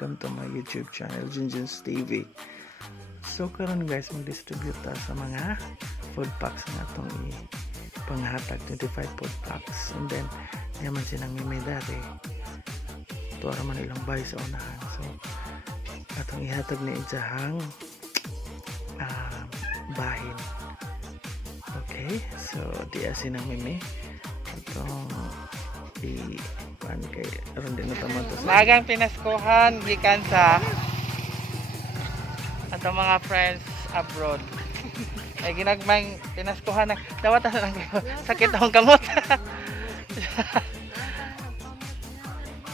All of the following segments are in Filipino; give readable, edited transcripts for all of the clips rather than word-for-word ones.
welcome to my YouTube channel, Junjun's TV. So karon guys, mag-distribute ta sa mga food packs na itong panghatag, 25 food packs. And then, naman silang mimidari. Tuwara man ilang bahay sa unahan. So, atong ihatag ni Ijahang bahin. Okay, so di asin ang mimi. Itong pan kay aron din na tama to. Magang pinaskuhan gikan sa atong mga friends abroad. Ay ginagmay pinaskuhan na dawat na lang sakit ang kamot.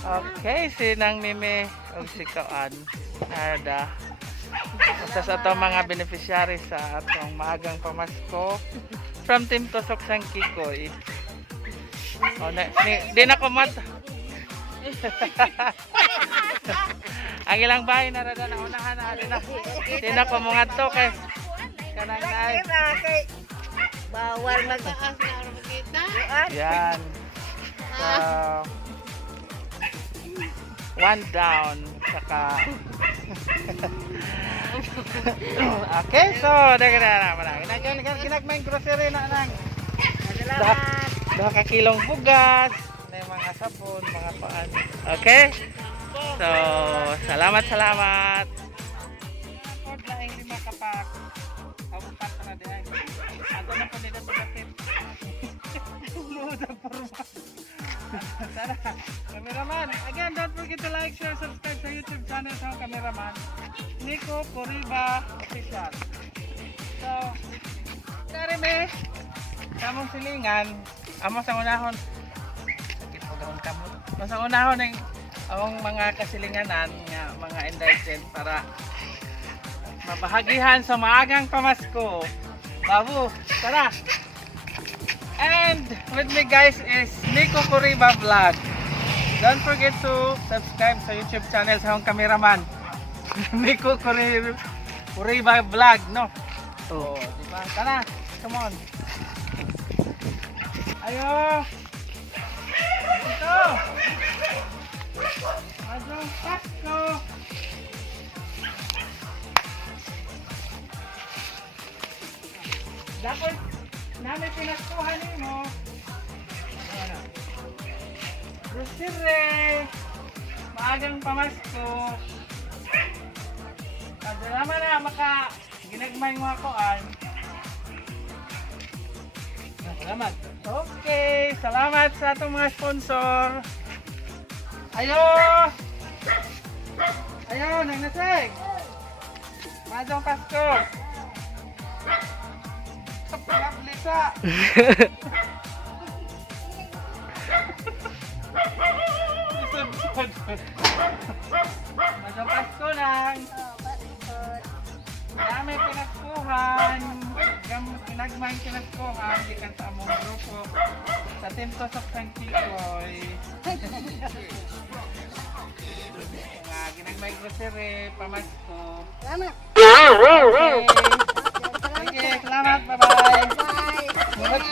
Okay, sinang mimi og sikawan. Ada. Sa atong mga beneficiaries sa atong maagang pamasko from Team Tosok sang Kikoy. Oh, di na kumat. Ang ilang bahay na rada na unahan na din na. Di na ko mga to kay kanang nay. Bawal mag-aas na oro kita. Yan. So, one down saka okay, so dagan na naman. Ginagmay grocery na nang. Salamat. 2 ka kilong bugas, may mga sabon, mga paan. Okay? So, salamat. Huwag na yung 5 kapak. Kabupat na din. Ato na po nila bakit. Lumuod ang forma. Tara, cameraman. Again, don't forget to like, share, subscribe sa YouTube channel sa cameraman. Nico Coriba Official. So, karime, kamong silingan, amo sa unahon. Sakit po gawin kamot. Sa unahon ng among mga kasilinganan nga mga indigent para mabahagihan sa maagang pamasko. Babu, tara! And with me guys is Nico Coriba Vlog. Don't forget to subscribe sa YouTube channel sa akong cameraman. Nico Coriba Vlog, no? So, diba? Tara, come on. Ayo! Ito! Adong Pasko! Dapat namin pinaskuhan mo. Ano? Grocery! Maagang pamasko. Kada naman na ginagmay mo akoan. Salamat. Okay, salamat sa atong mga sponsor. Ayo! Ayo, nang nasig! Madong Pasko! Kapalap lisa! Madong Pasko lang! Dami pinaskuhan! Pinagmay pinaskuhan gikan sa among grupo sa Team Tosok sang Kikoy. Nga ginagmay grocery pamasko. Salamat. Okay. Sige, salamat. Bye-bye. Bye.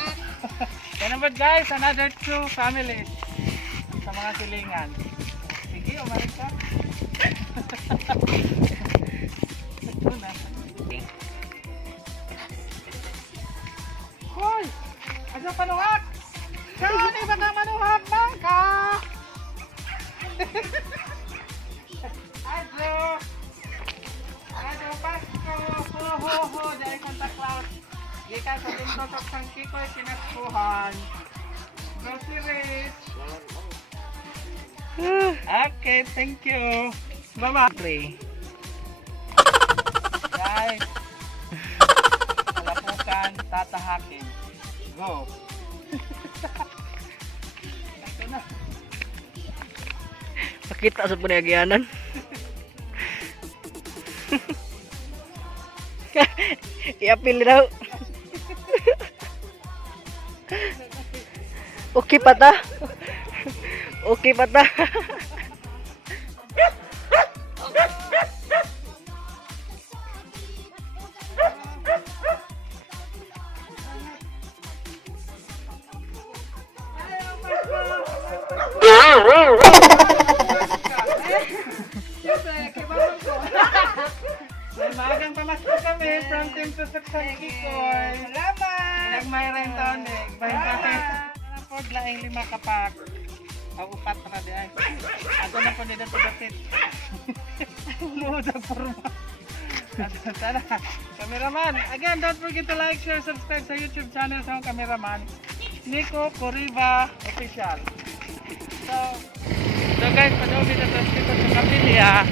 Yan naman guys, another 2 families sa mga silingan. Sige, umalis ka. Ito na. Hoy! Asa panuhak? Kani ba ka manuhak man ka? Adro Pasko! Ho! Dahil Santa Claus. Gikan sa Team Tosok sang Kikoy pinaskuhan. Groceries. Okay, thank you. Bye-bye. Guys. Kalapukan, tatahakin. Go! Ito na. Pakita sa pangyayarian. Iapil daw. Okay pa ta. Okay pa ta. Super! Stevie from Team Tusok San Kikoy. Salamat! Nagmay rin tonig. Bye-bye. Ano po, laing 5 kapak. Ang upat na di ay. Ato na po nila to bakit. Luhod ang forma. Sana, cameraman. Again, don't forget to like, share, subscribe sa YouTube channel sa akong cameraman. Nico Coriba Official. So guys, panood dito dito sa kapilya.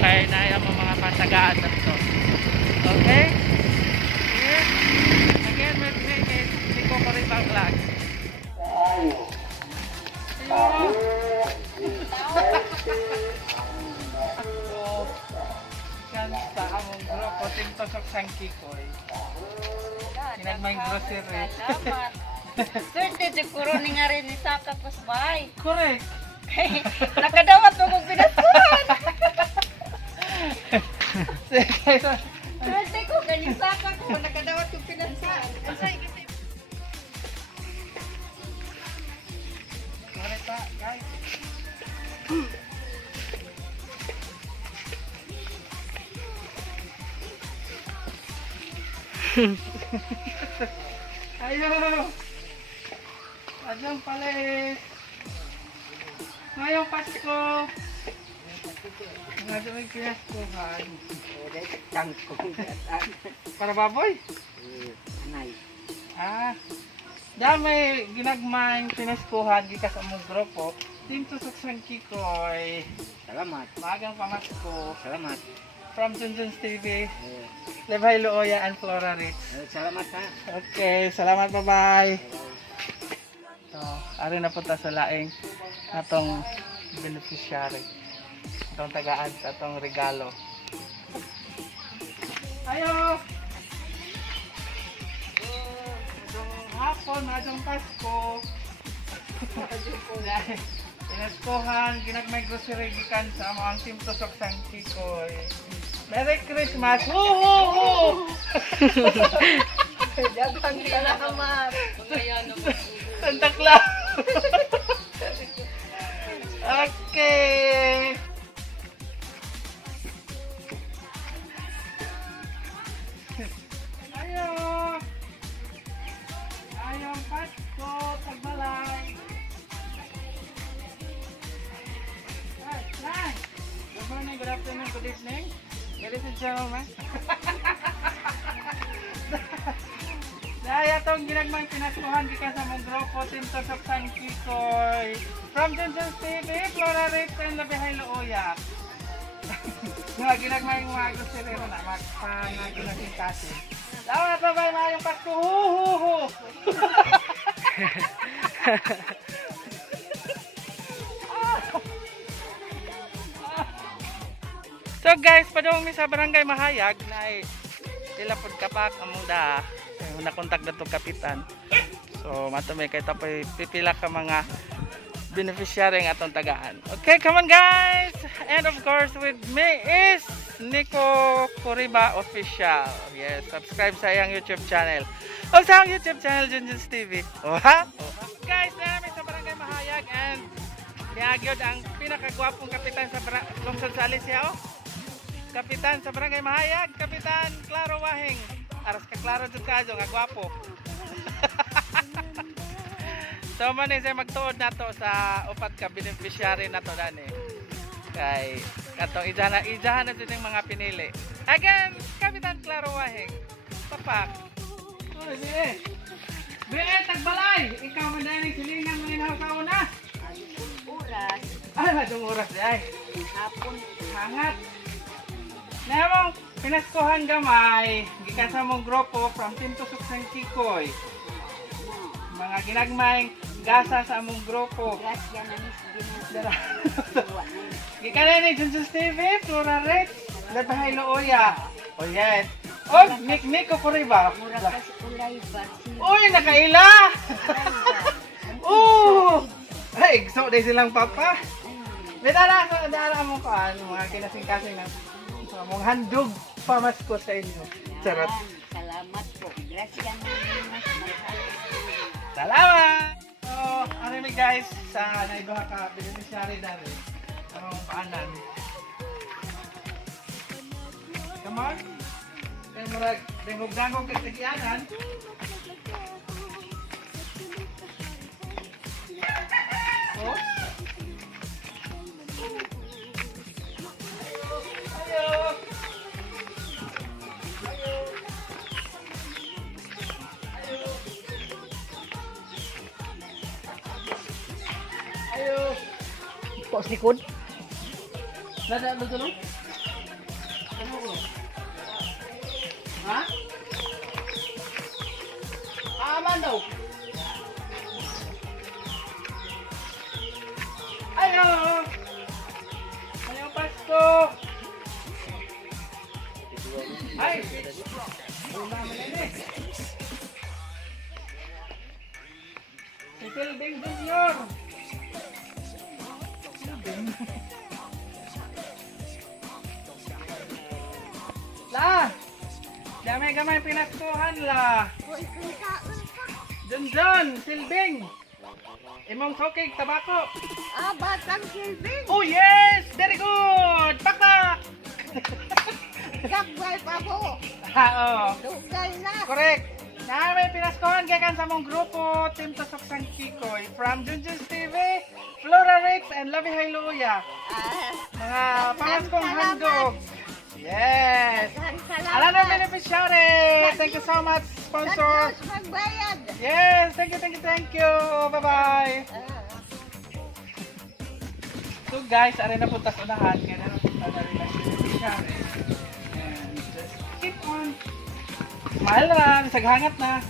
Kaya na yung mga patagaan na ito. Okay? Here, again with me is Nico Coriba Vlog. Sa among grupo, Team Tusok San Kikoy. Kinagmay grocery. Swerte, siguro ni nga rin ni Saka Kusbay. Correct. Nakadawat mo kong pinasuhan. Swerte ko, galing Saka ko. Nakadawat kong pinasuhan. Correct pa, guys. Ayo. Adyang palit. Ngayong Pasko. Nga may kiyaskuhan. Para baboy? Ah. Damay ginagmayang pinaskuhan gikas among grupo. Team Tusok San Kikoy. Salamat. Magang pamasko. Salamat. From Junjun's TV. Levi Looya and Flora Ritz. Salamat ha. Okay, salamat, bye-bye. So, ari na po ta sa laing atong beneficiary. Atong tagaan sa atong regalo. Ayo! Madong hapon, madong Pasko. Pinaskohan, ginagmay grocery gikan sa among Team Tusok San Kikoy. Merry Christmas! Hoo hoo hoo! Dagang salamat. Santa Claus! Okay! Ayo! Ayong Pasko, Tagbalay! Hi! Good morning, good afternoon, good evening. Ladies and gentlemen. Dahil itong ginagmang pinaskuhan gikan sa mong grupo, Team Tusok San Kikoy. From Junjun's TV, Flora Ritz and Levi Looya. Mga ginagmang mga grocerero na, magpanagin kasi. Salamat, bye-bye, mayong Pasko. Huhuhu! So guys, padung mi sa barangay Mahayag na sila pud kapak among da nakontak dato kapitan. So matumay kay tapoy pipila ka mga beneficiary ng atong tagaan. Okay, come on guys. And of course with me is Nico Coriba Official. Yes, subscribe sa iyang YouTube channel. O sa iyang YouTube channel Junjun's TV. Oha? Guys, namin sa barangay Mahayag and niagyod ang pinakagwapong kapitan sa lungsod sa Alicia. Kapitan sa barangay Mahayag, Kapitan Claro Wahing. Aras ka klaro jud kayo nga gwapo. So man say magtuod nato sa upat ka beneficiary nato dani. Kay katong ijahan na jud mga pinili. Again, Kapitan Claro Wahing. Papak. Oh, sige. Be, Tagbalay, ikaw man dani silingan mo inaw sa una. Oras. Ay, madung oras di ay. Hapon. Hangat. Namang pinaskuhan gamay, gikan sa mong grupo from Team Tusok San Kikoy. Mga ginagmay gasa sa among grupo. Grasya na nis. Gikan na ni Junjun's TV, Flora Ritz, Levi Looya. Oh yes. Oh, Nico Coriba. Mura ka sa ulay barsi. Uy, nakaila! Ay, so day silang papa. May dara mo ka, mga kinasing-kasing na mong handog pamasko sa inyo. Charot. Salamat po. Grasya na nis. Salamat! So, ano ni guys, sa naibaha ka, beneficiary dali. Anong paanan? Come on. Kaya murag, dengog-dangog kay Tigianan. Oh. Ayo. Ayo. Kok likod? Dada lu dulu. Ha? Aman daw. Ayo. Ayo Pasko. Ay. Una mo na ni. Silbing Junior. La. Gamay-gamay pinaskuhan la. John, Silbing. Imong sokig tabako. Ah, batang silbing. Oh yes, very good. Pakak. Gabay pa po. Ha, oh. Dugay na. Correct. Na may pinaskuhan kay kan sa mong grupo Team Tusok Sang Kikoy from Junjun's TV, Flora Rex and Labi Hailuya. Mga pangaskong handog. Yes. Alam na beneficiary. Thank you so much, sponsor. Tapos magbayad. Yes, thank you. Bye-bye. So guys, aray na punta sa unahan. Kaya na punta na rin ang beneficiary. And just keep on. Mahal na, saghangat na.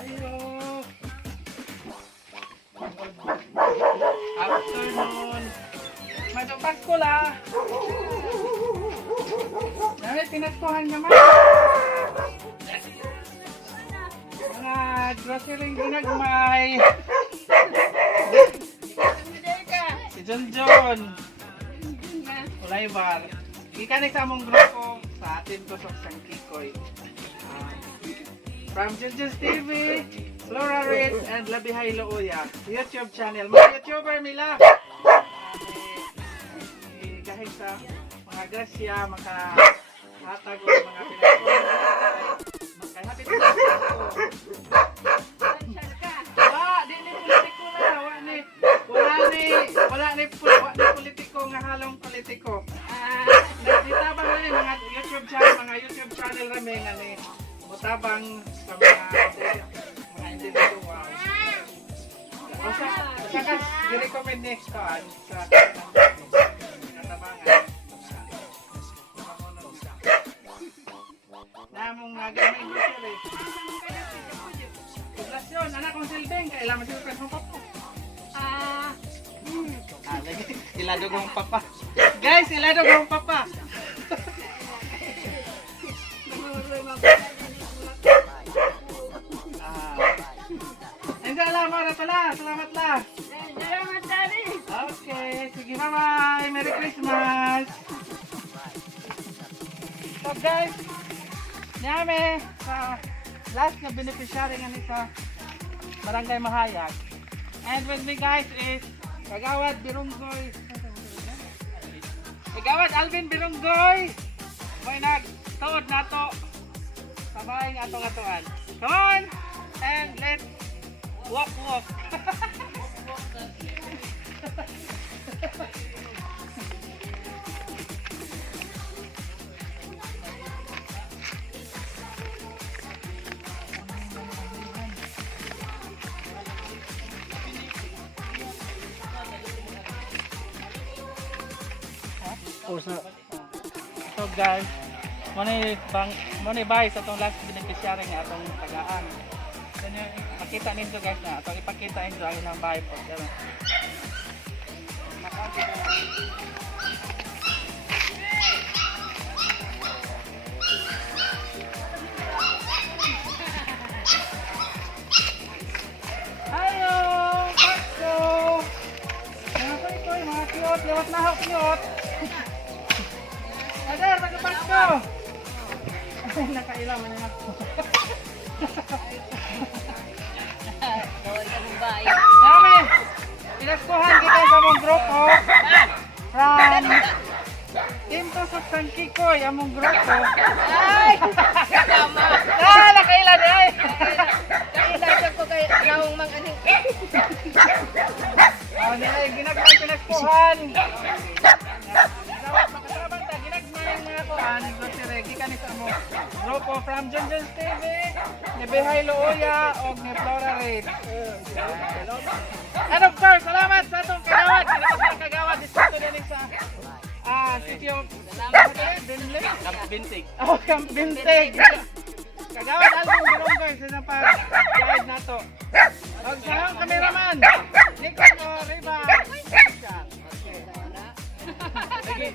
Ayo. Afternoon. Medyo Pasko la. Dahil pinaskuhan naman. Mga grocery ginagmay. Si John. Ulay-bar. Ikanik sa among grupo sa atin Tusok Sang Kikoy. From Junjun's TV, Flora Rex, and Labihay Looya. YouTube channel. Mga YouTuber nila. Kahit sa mga grasya, makahatag o mga pinagkuhan. Makahapit na sa di ni politiko na. Wala ni politiko nga halong politiko. Nagitabang na ni mga YouTube channel rami nga ni mutabang sa mga individual. Basta kas i-recommend next time sa natabangan. Namong nga gamay dito eh. Poblasyon, anak kong Silbing, kailan masilukan mong papa. Iladog mong papa. Guys, iladog mong papa. Salamat lah. Salamat tadi. Okay, sige, bye-bye. Merry Christmas. So guys, nyame sa last na beneficiary nga ni sa Barangay Mahayag. And with me guys is Kagawad Birunggoy. Kagawad Alvin Birunggoy. May nagtuod na to sa bahay nga atong atuan. Come on! And let's walk. So guys, money buy sa itong last beneficiary nga atong tagaan. Then makita ninyo guys na atong ipakita ninyo ang ilang buy po. Hello! Pasko! Mga cute! Lewat na ho cute! Nakailaman na ako. Gawin ka ng bahay. Dami! Pinaskuhan kita sa mong grupo. From Team Tusok San Kikoy, among grupo. Ay! Tama! Nakailan ay! Kailangan ko kay nawang mga aning. Nilay, ginagmay pinaskuhan. Makasabang ta, ginagmay ang mga kuhan. Grocery, gikan sa mo. Grupo from Junjun TV, ni Behay Looya, o ni Flora Reid. And of course, salamat sa itong kagawad. Kinapasang kagawad, dito din sa sitio Bintig. Oh, Camp Bintig. Kagawad album Bironggoy sa pag-guide na to. Huwag sa lang, cameraman. Nico Riva. Sige.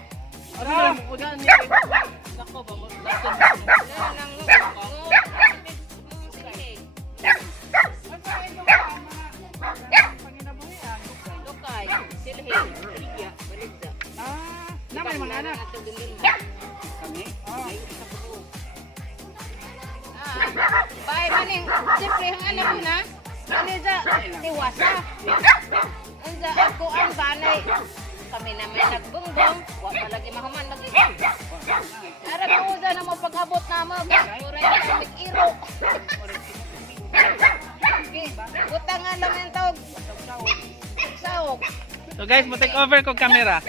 Ano? Udan ni Nako ba mo? Lokay, silhing, iya, baligda. Namay mga anak. Kami? Bahay maning, siyempre ang anak ko na, ano sa tiwasa. Ang sa ako ang banay. Kami na may nagbungbong, wala lagi mahuman lagi. Arap ko sa na mo pag-abot na mo, kuray na mag-iro. Butang nga lang yung tawag. Saog. So guys, mo take over ko camera.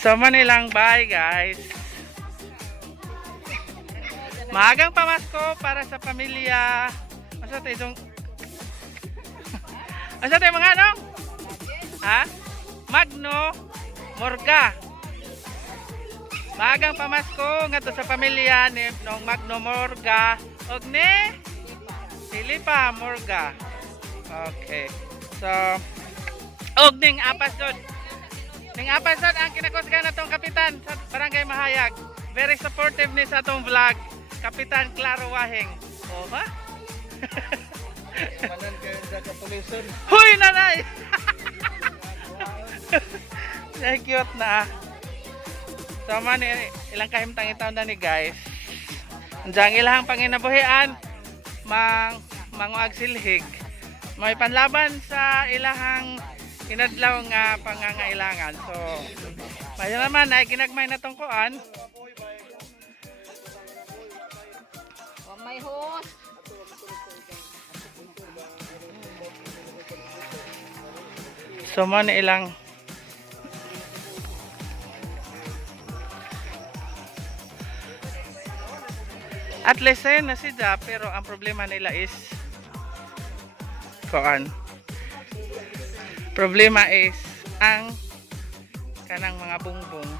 So manilang bye guys. Maagang pamasko para sa pamilya. Asa tayo itong... Asa tayo mga ano? Ha? Magno Morga. Maagang pamasko nga to sa pamilya ni nung Magno Morga og ni Filipa Morga. Okay. So og ning apasod. Ning apasod ang kinakusgan natong kapitan sa Barangay Mahayag. Very supportive ni sa atong vlog. Kapitan Claro Wahing. Oh, ha? Manan kayo sa kapulisan. Huy, nanay! Cute na. So man ilang kahimtang itaon na ni guys. Andiyan ilang panginabuhian manguag silhig. May panlaban sa ilahang inadlaw nga pangangailangan. So mayo naman ay ginagmay na tong kuan. May host. So man ilang at least na sila, pero ang problema nila is kuan. Problema is ang kanang mga bungbong.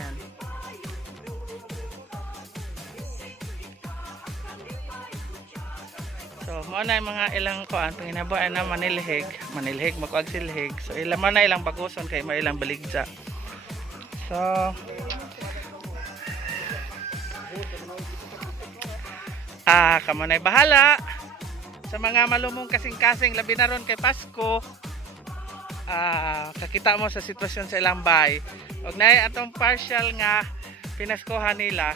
Yan. So mo na yung mga ilang kuan panginabuan na manilhig makuag silhig. So ilang man na ilang baguson kay may ilang baligja. So kamo na'y bahala sa mga malumong kasing-kasing labi na ron kay Pasko. Kakita mo sa sitwasyon sa ilang bay. Og naay atong partial nga pinaskohan nila.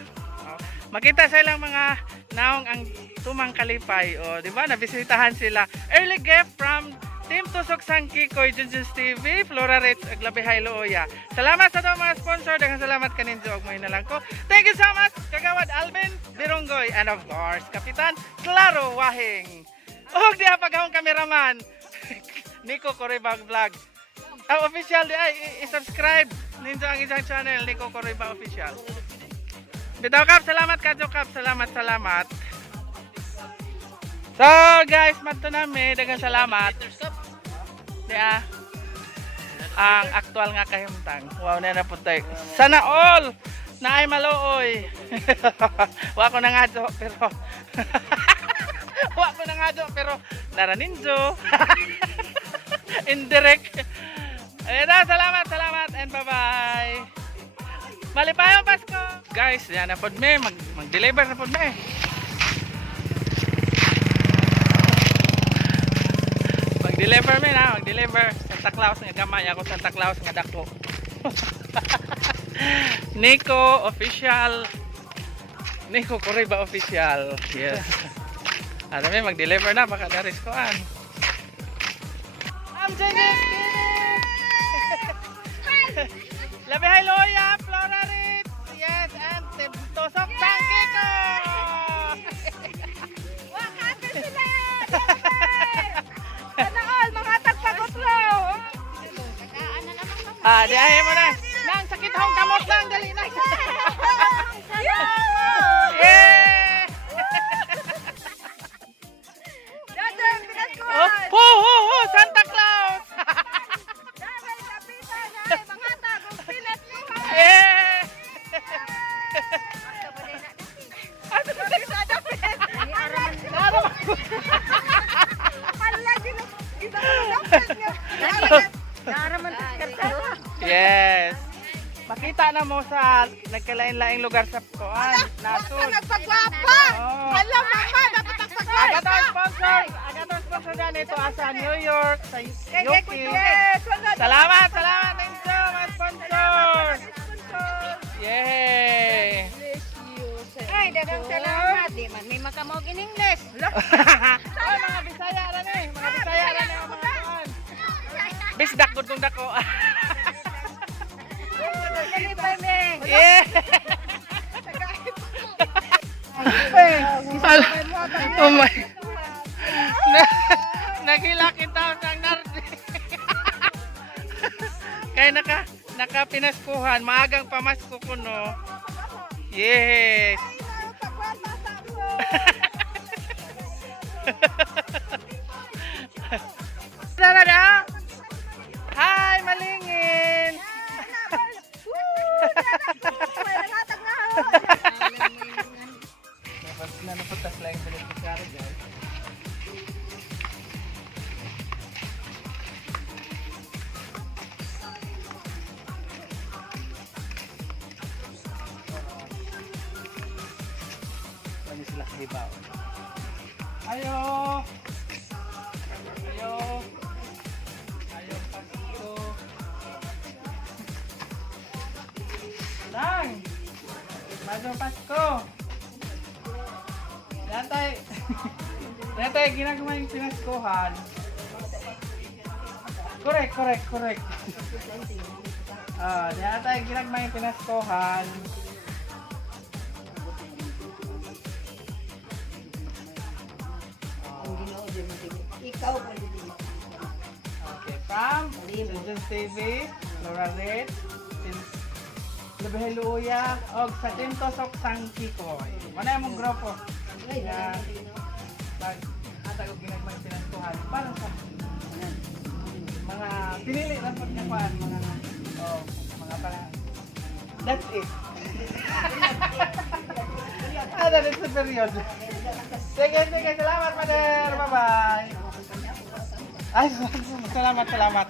Makita sa ilang mga naong ang tumang kalipay. O, di ba? Nabisitahan sila. Early gift from Team Tusok San Kikoy, Junjun TV, Flora Reid, Aglabehay Looya. Salamat sa itong mga sponsor. Daghang salamat kaninyo. Og may na lang ko. Thank you so much, Kagawad Alvin Bironggoy. And of course, Kapitan Claro Wahing. Og di apagahong kameraman, Nico Corribag Vlog. Ang official di ay i-subscribe ninyo ang isang channel, Nico Corribag Official. Bitaw Kap, salamat Kadyo Kap, salamat. So guys, madto nami, daghang salamat. Ang aktual nga kahimtang. Wow na na putay. Sana all na ay maluoy. Wa ko na nga do, pero wa ko na nga do, pero naraninjo. Indirect. Ayun na, salamat and bye-bye. Malipayong Pasko. Guys, yan na pod me, mag-deliver na pod me. Mag-deliver me na, mag-deliver. Santa Claus nga gamay, ako Santa Claus nga dako. Nico official. Nico Correba official. Yes. Ano may mag-deliver na baka daris ko an. I'm Jenny. Labi hi Loya, Flora Ritz. Yes, and Tosok Tangki ko. Wakati sila! Sana all, mga tagpagotlo! Di ay mo na. Nang sakit hong kamot lang, dali na. Yeah! Dadan, pinaskuhan! Ho, Santa Claus! Dadan, kapitan, ay, mga tagong pilat mo! Yeah! Ano ba din sa dapit? Hala, ginagawa niya. Naraman sa karkara. Yes. Makita na mo sa nagkalain-laing lugar sa kuan. Nasod. Nasod. Nagpagwapa. Oh. Hala, mama, dapat ang pagwapa. Agatong sponsor dyan ito sa New York, sa UK. Yes, Salamat ng mga sponsor. Yay! ay, dagang salamat. Di man, may makamog in English. Ay, mga Bisaya ran eh. Mga Bisaya ran eh. Mga kuan. Bisdak gud kung dako. Yeah! Oh my. Nagila kita ng nardi. Kaya naka pinaskuhan, maagang pamasko ko no. Yes. Sana na. Hi, malingin. Naputas lang yung beneficiary guys. Lagi sila kahibaw. Ayo! Ayo! Ayo, Pasko! Lang! Bagong Pasko! Yan tayo ginagawa yung pinaskuhan. Correct. Yan tayo ginagawa yung pinaskuhan. Okay, from Children's TV, Flora Ritz, Labiheluya, og sa Tinto Sok Sangkikoy. Mana yung mong grupo? Na atag og ginagmay pinaskuhan para sa mga pinili ra pud nga kuan mga para that's it. That is the period. Sige, salamat Mother. Bye-bye. Ay, salamat.